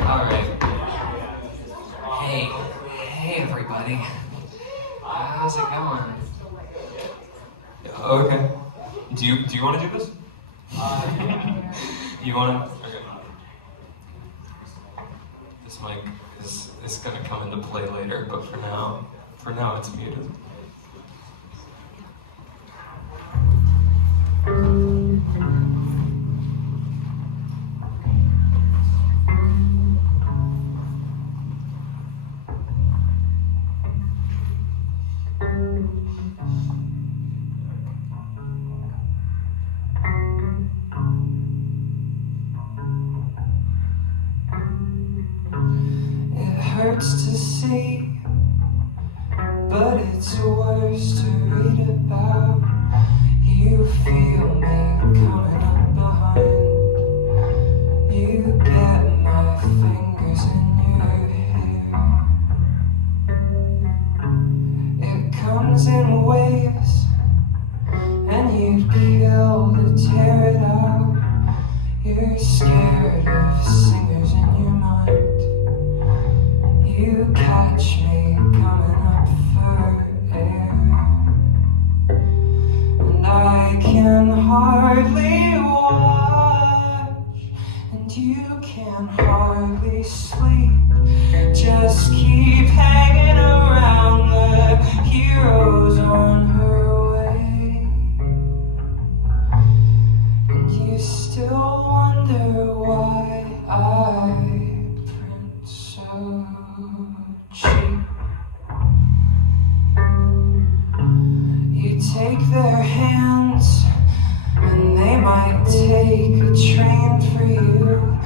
All right. Hey, everybody. How's it going? Okay. Do you want to do this? You want to? Okay. This mic is gonna come into play later, but for now it's muted. Hurts to see, but it's worse to read about. You feel me coming up behind. You get my fingers in your hair. It comes in waves, and you'd kill to tear it out. You're scared of singers in your mind. You catch me coming up for air, and I can hardly watch, and you can hardly sleep. Just keep hanging around, the hero's on her way, and you still wonder why I print so cheap. You take their hands, and they might take a train for you.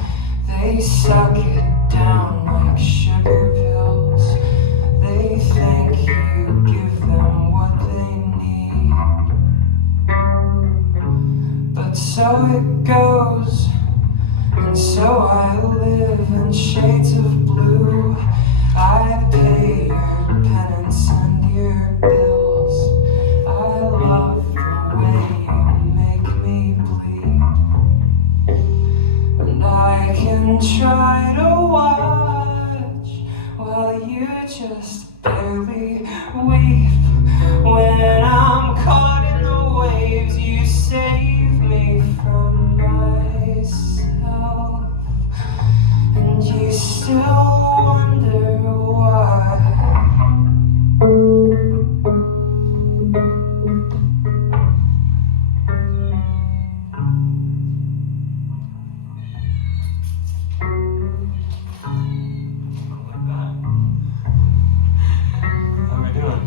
They suck it down like sugar pills. They think you give them what they need. But so it goes, and so I live in shades of blue. I pay your penance and your bills. I love the way you make me bleed, and I can try to watch while you just barely weep. When I'm caught in the waves, you save me from myself, and you still wonder why. Like that. How are we doing?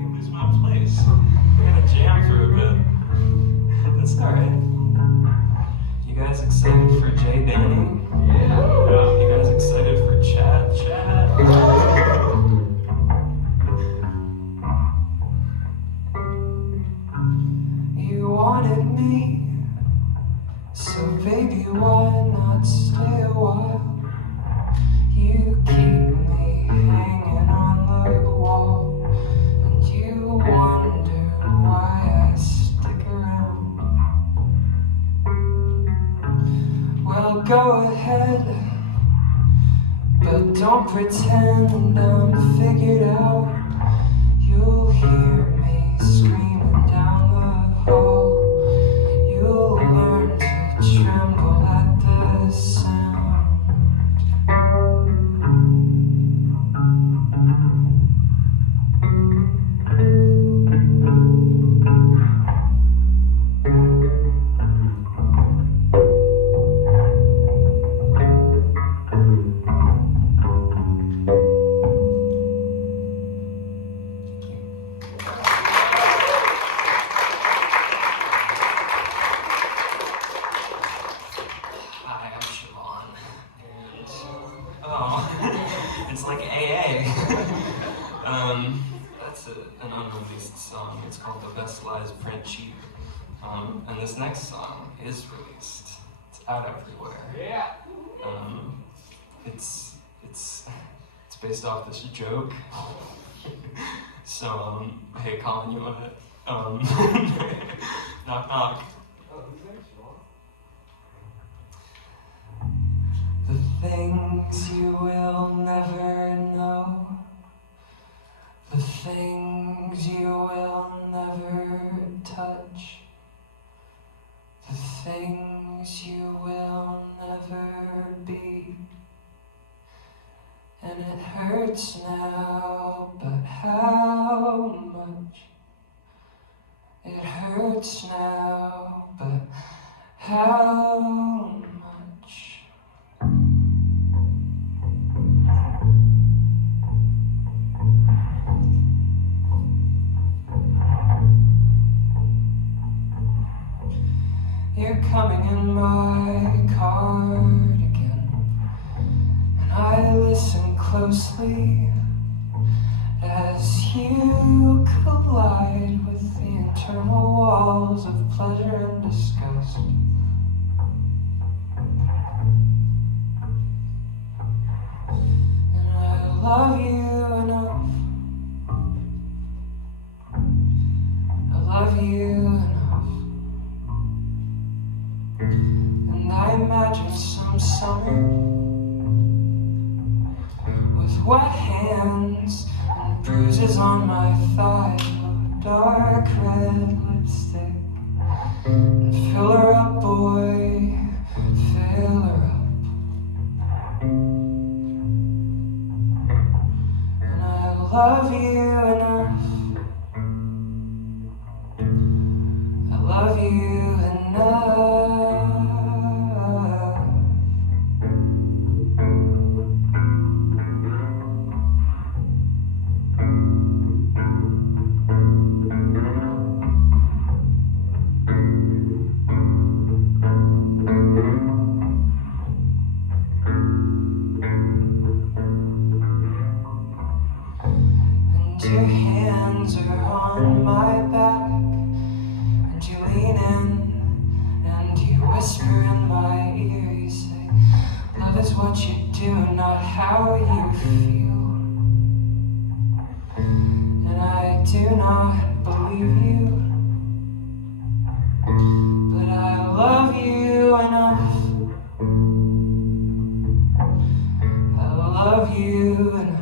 You lose my place. We gotta jam for a bit. That's alright. You guys excited for Jay Danny? Yeah. You guys excited for Chad? You wanted me, so baby, why not stay a while? You keep me hanging on the wall, and you wonder why I stick around. Well, go ahead, but don't pretend I'm figured out. You'll hear me screaming down the hall. You'll learn to tremble at the sound. Hi, I'm Siobhan, and it's like AA. That's an unreleased song. It's called The Best Lies Print Cheap. And this next song is released. It's out everywhere. Yeah. It's based off this joke So, hey Colin, you wanna, knock knock. The things you will never know, the things you will never touch, the things you will never be. And it hurts now, but how much? It hurts now, but how much? You're coming in my cardigan, and I listen closely as you collide with the internal walls of pleasure and disgust. And I love you enough. I love you enough. And I imagine some summer with wet hands and bruises on my thigh, dark red lipstick. And fill her up, boy, fill her up. And I love you enough. I love you enough. Your hands are on my back, and you lean in, and you whisper in my ear, you say, love is what you do, not how you feel. And I do not believe you, but I love you enough. I love you enough.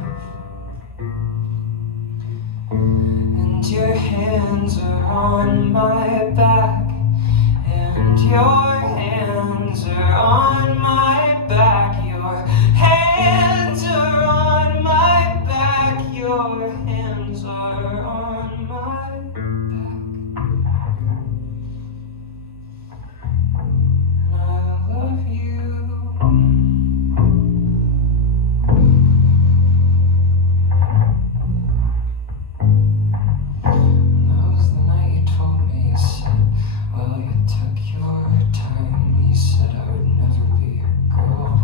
And your hands are on my back, and your hands are on my back, your hands are on my back, your hands are on my back. And I love you. Well, you took your time, you said I would never be your girl.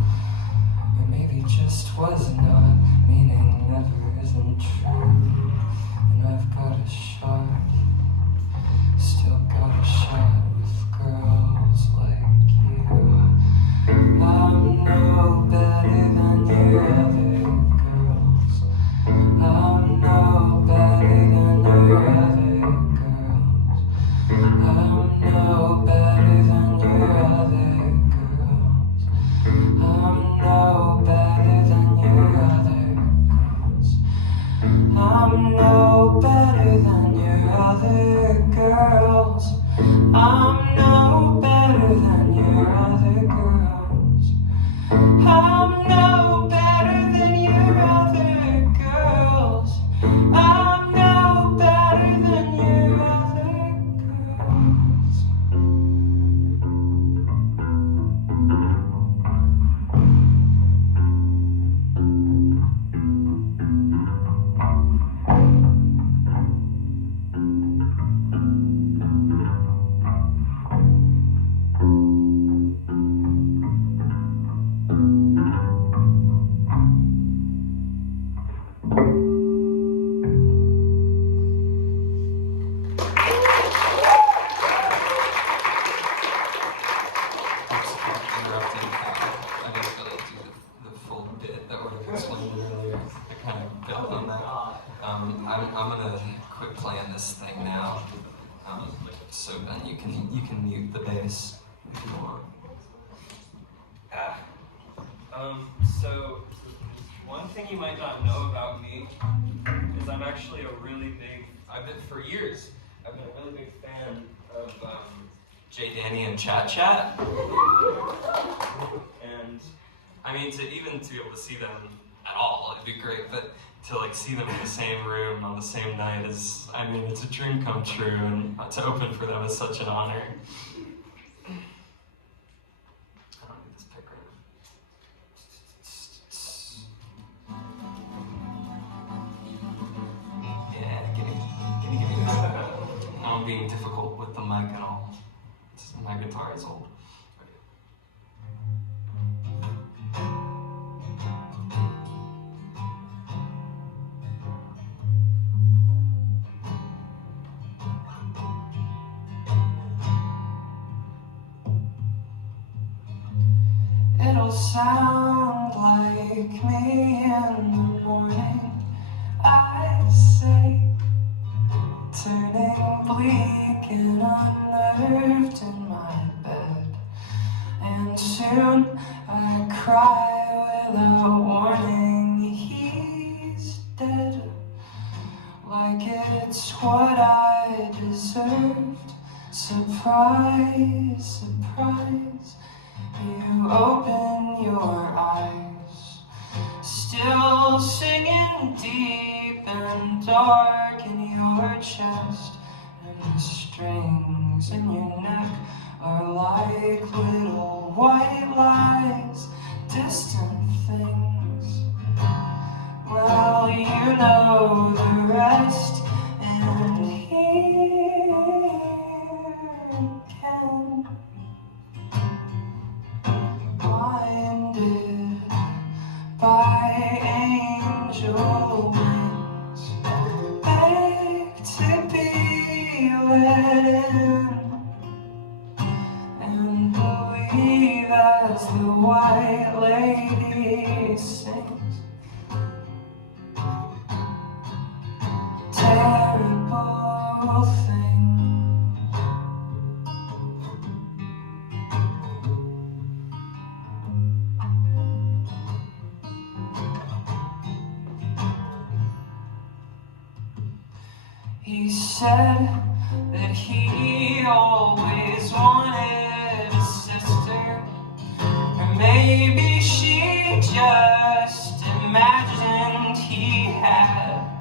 So Ben, you can mute the bass if you want. So one thing you might not know about me is I'm actually for years, I've been a really big fan of J. Danny and Chat Chat. And I mean, to be able to see them at all, it'd be great, but to like see them in the same room on the same night is, I mean, it's a dream come true, and to open for them is such an honor. I don't need this pick right now. Yeah, give me that. I'm being difficult with the mic and all. My guitar is old. It'll sound like me in the morning, I say, turning bleak and unnerved in my bed. And soon I cry without warning, he's dead. Like it's what I deserved. Surprise, surprise. You open your eyes, still singing deep and dark in your chest, and the strings in your neck are like little white lies, distant things. Well, you know the rest, and here again. Blinded by angel wings, beg to be let in, and believe as the white lady sings. Terrible thing. He said that he always wanted a sister, or maybe she just imagined he had.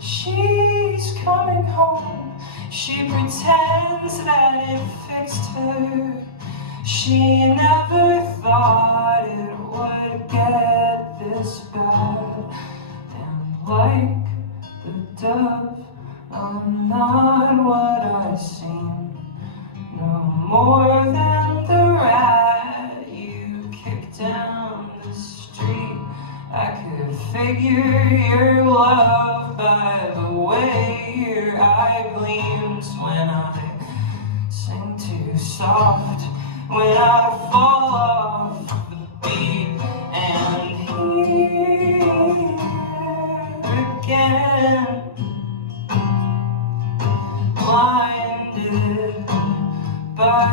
She's coming home, she pretends that it fixed her. She never thought it would get this bad, and like the dove, I'm not what I seem, no more than the rat you kicked down the street. I could figure your love by the way your eye gleams when I sing too soft, when I fall off the beat, and here again. Blinded by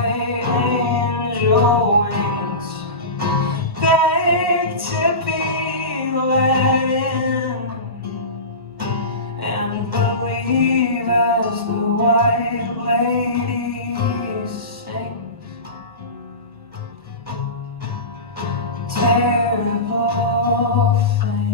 angel wings, beg to be let in, and believe as the white lady sings. Terrible things.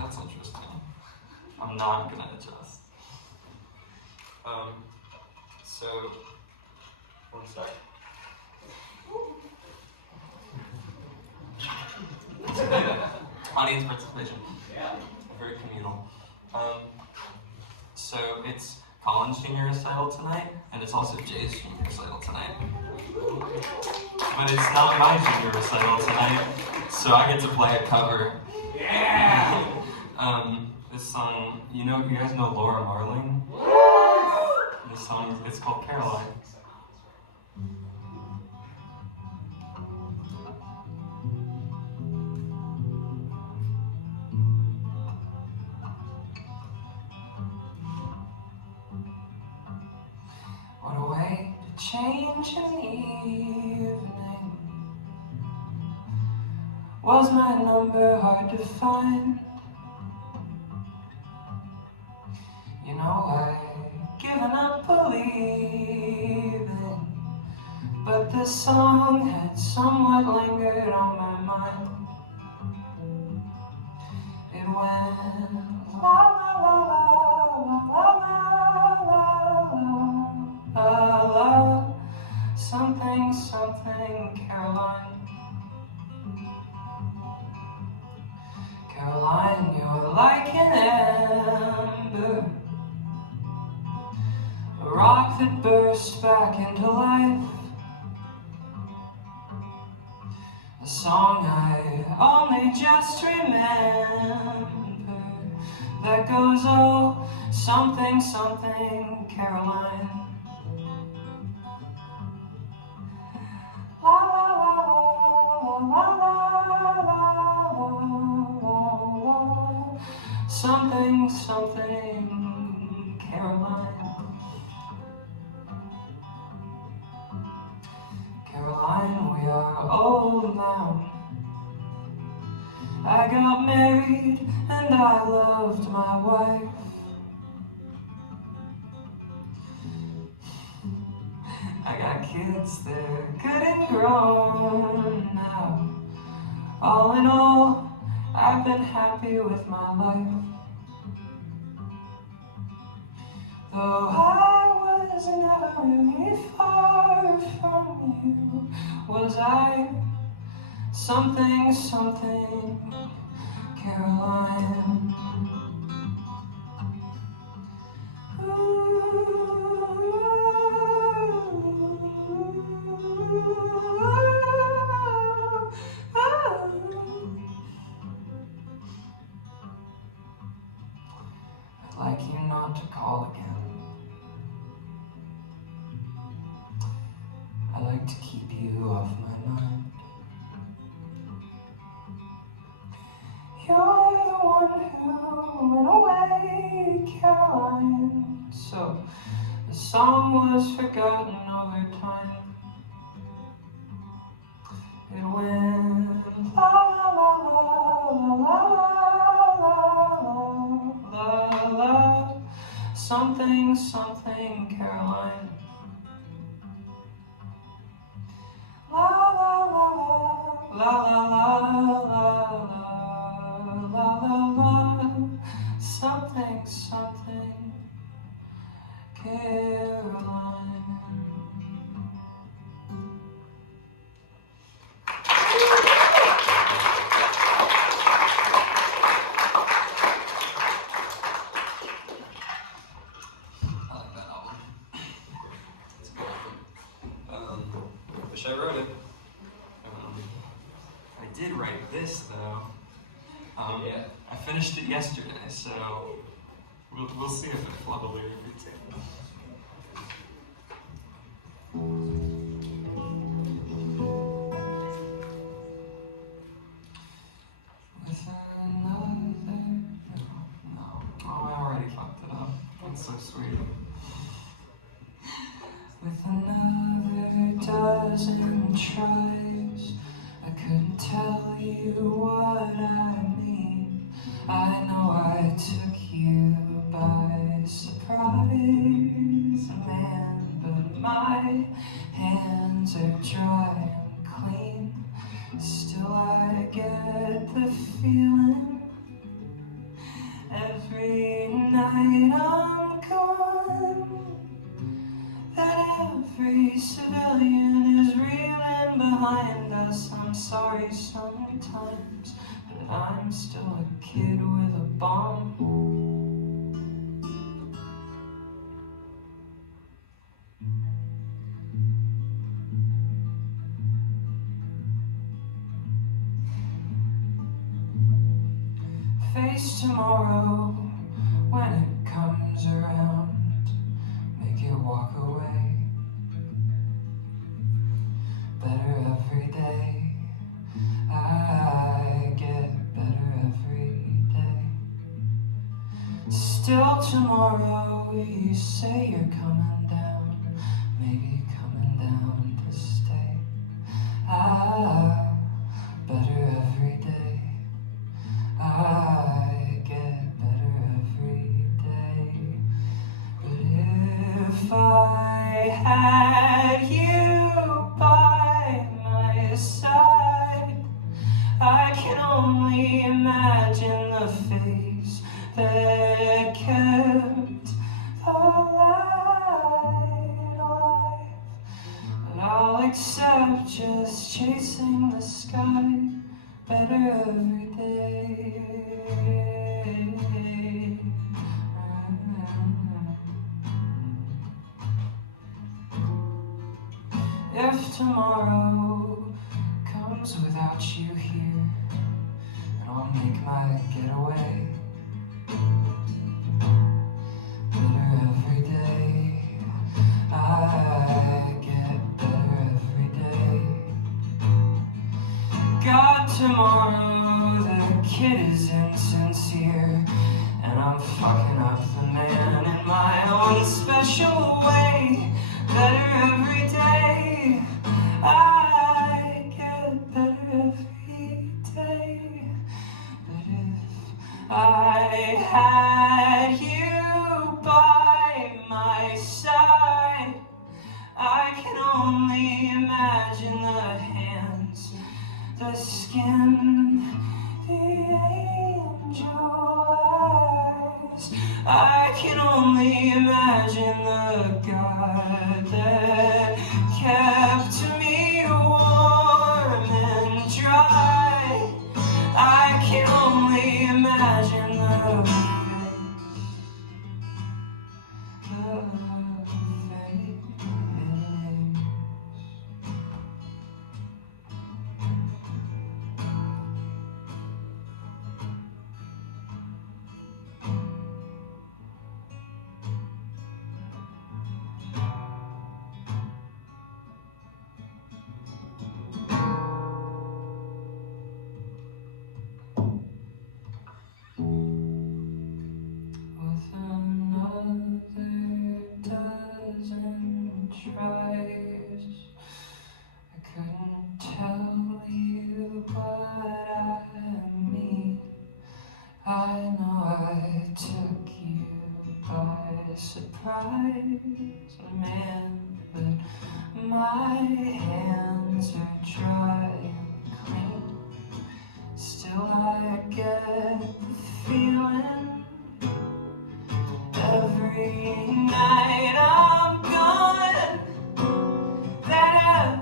That's interesting. I'm not gonna adjust. So, one sec. Audience participation. Yeah. Very communal. So it's Colin's junior recital tonight, and it's also Jay's junior recital tonight. but it's not my junior recital tonight, so I get to play a cover. Yeah! This song, you guys know Laura Marling? This song, it's called Caroline. What a way to change an evening. Was my number hard to find? I'd given up believing, but the song had somewhat lingered on my mind. It went la la la la la la la la la, something something Caroline. Caroline, you're like an ember, a rock that burst back into life. A song I only just remember that goes, oh, something, something, Caroline. La la la la la la la, something, something, Caroline. Caroline, we are old now. I got married and I loved my wife. I got kids, they're good and grown now. All in all, I've been happy with my life. Though I was never really far from you, was I something, something, Caroline? I'd like you not to call again. I like to keep you off my mind. You're the one who went away, Caroline. So the song was forgotten over time. It went la la la la la la la la la, something, something, Caroline. La la la la la la la la la la, something, something, Caroline. Wish I wrote it. I did write this though. Yeah. I finished it yesterday, so we'll see if it probably repeats it. With another, no, oh, I already fucked it up. It's so sweet. With another dozen tries, I couldn't tell you what I mean. I know I took you by surprise, man, but my hands are dry and clean. Still I get the feeling every night I'm gone that every civilian is reeling behind us. I'm sorry sometimes, but I'm still a kid with a bomb. face tomorrow when it comes around. Make it walk away. Better every day. I get better every day. Still tomorrow you say you're coming down, maybe coming down to stay. Better every day. I get better every day. But if I had you by my side, I can only imagine the face that kept the light alive. But I'll accept just chasing the sky better every day. If tomorrow comes without you here, then I'll make my getaway. Better every day. I get better every day. God, tomorrow the kid is insincere, and I'm fucking up the man in my own special way. Better every day. I get better every day. But if I had you by my side, I can only imagine the hands, the skin, the angel eyes. I can only imagine the God that kept me warm and dry. I can only imagine the face, the face. With another dozen tries, I couldn't tell you what I mean. I know I took you by surprise, man, but my hands are dry and clean. Still I get the feeling every night I'm gone that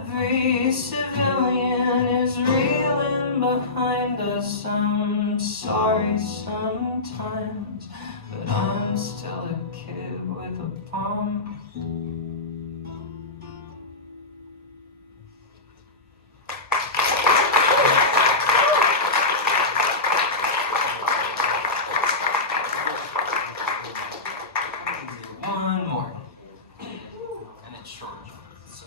every civilian is reeling behind us. I'm sorry sometimes, but I'm still a kid with a bomb. One more, and it's short, so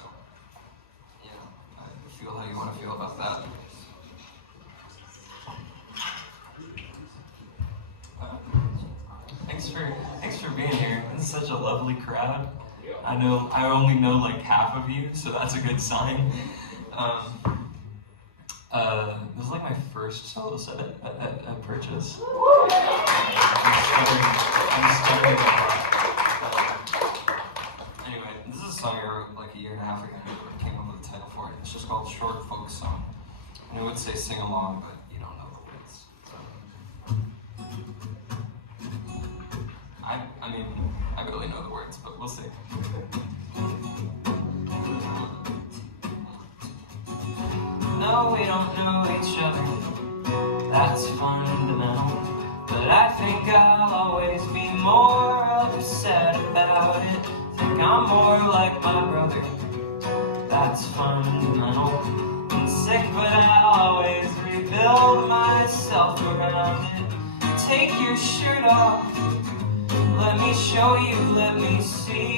yeah, I feel how you want to feel about that. Thanks for being here. This is such a lovely crowd. I only know like half of you, so that's a good sign. This is like my first solo set at Purchase. I'm stuttering a lot. Anyway, this is a song I wrote like a year and a half ago. I came up with a title for it. It's just called Short Folk Song. And I would say sing along, but you don't know the words. So. I mean, I barely know the words, but we'll see. No, we don't know each other, that's fundamental. But I think I'll always be more upset about it. Think I'm more like my brother, that's fundamental. I'm sick, but I'll always rebuild myself around it. take your shirt off. Let me show you, let me see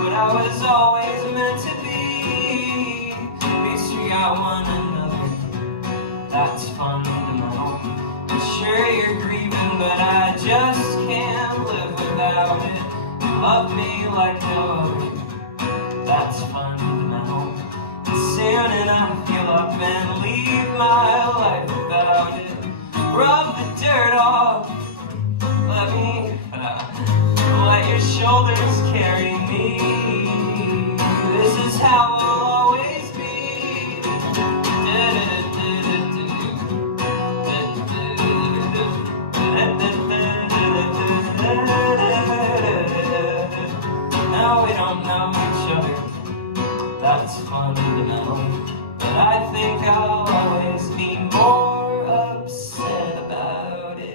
what I was always meant to be. At least we got one another, that's fundamental. I'm sure you're grieving, but I just can't live without it. Love me like no other, that's fundamental. And soon enough you'll up and leave my life without it. Rub the dirt off, let your shoulders carry me. This is how I'll always be. Now we don't know each other, that's fundamental. But I think I'll always be more upset about it.